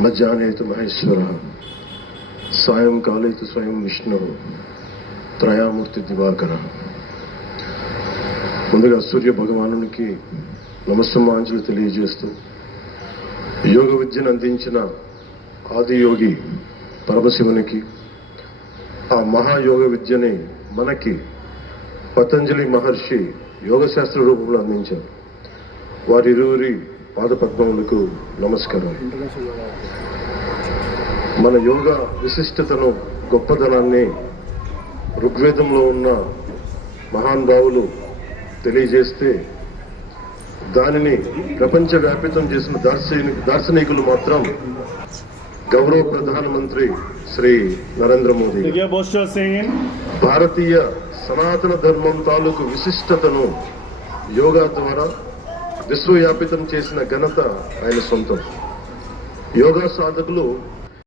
మధ్యాహ్నే తు మహేశ్వర, సాయంకాలే తు స్వయం విష్ణు, త్రయామూర్తి దివాకర. ముందుగా సూర్య భగవానునికి నమస్సమాంజలు తెలియజేస్తూ, యోగ విద్యను అందించిన ఆదియోగి పరమశివునికి, ఆ మహాయోగ విద్యని మనకి పతంజలి మహర్షి యోగశాస్త్ర రూపంలో అందించారు. వారిరువురి పాదపద్మములకు నమస్కారం. మన యోగ విశిష్టతను, గొప్పదనాన్ని ఋగ్వేదంలో ఉన్న మహానుభావులు తెలియజేస్తే, దానిని ప్రపంచవ్యాపితం చేసిన దార్శనికులు మాత్రం గౌరవ ప్రధానమంత్రి శ్రీ నరేంద్ర మోదీ. భారతీయ సనాతన ధర్మం తాలూకు విశిష్టతను యోగా ద్వారా విశ్వవ్యాపితం చేసిన ఘనత ఆయన సొంతం. యోగా సాధకులు